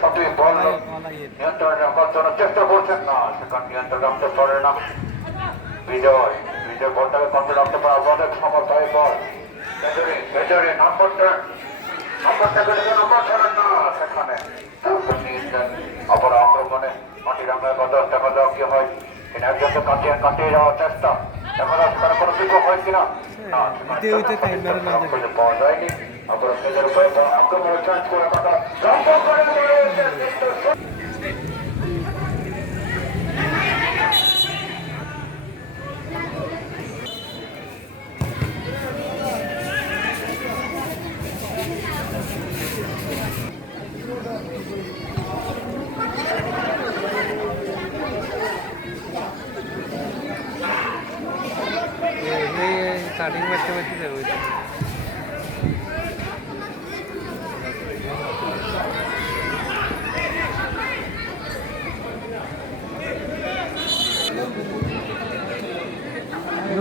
সঠিক বল নিয়ন্ত্রণে রাখার জন্য চেষ্টা করছেন না, সেখানে নিয়ন্ত্রণ রাখতে পারে না বিজয়। বিজয় বলটাকে কন্ট্রোল রাখতে পারে অনেক সমর্থ হয়ে পর ভেতরে নম্বরটা নম্বর ছাড়েন না, সেখানে অপর আক্রমণে মাটি রাঙ্গায় বাজার দেখা যাক কি হয়। কিনা একজনকে কাটিয়ে যাওয়ার চেষ্টা, দেখা যাচ্ছে তারা কোনো বিপদ হয় কিনা পাওয়া যায়নি। আবার নিজের উপরে আক্রমণে চান্স করে কথা কাটিং মারতে মারতে যাবো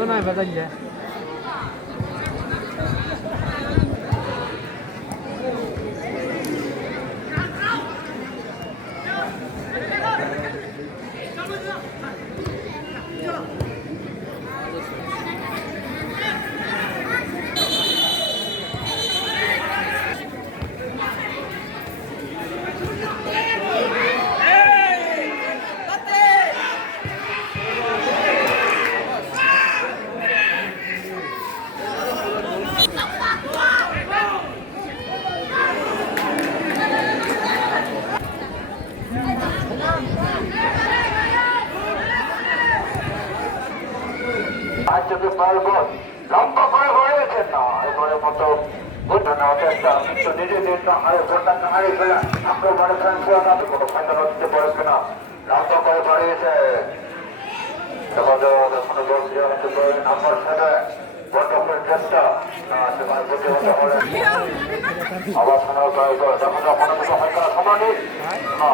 না বাজার যায় যদি পারবো লম্বা করে হয়েছেন না এবারের মতো ভোটটা নেওয়ার চেষ্টা, কিন্তু নিজেদের ভোটটাকে হারিয়ে ফেলে আক্রমণে ট্রান্সফার কোনো ফায়দা দিতে পারে কিনা। লম্বা করে বাড়িয়েছে দেখা যাও এখনো বলছে নাম্বার ছেড়ে বন্ধকের চেষ্টা সেখানে প্রতিহত করে আবার শোনা দেখা যাও কোনো কিছু হয় করা সমানই না।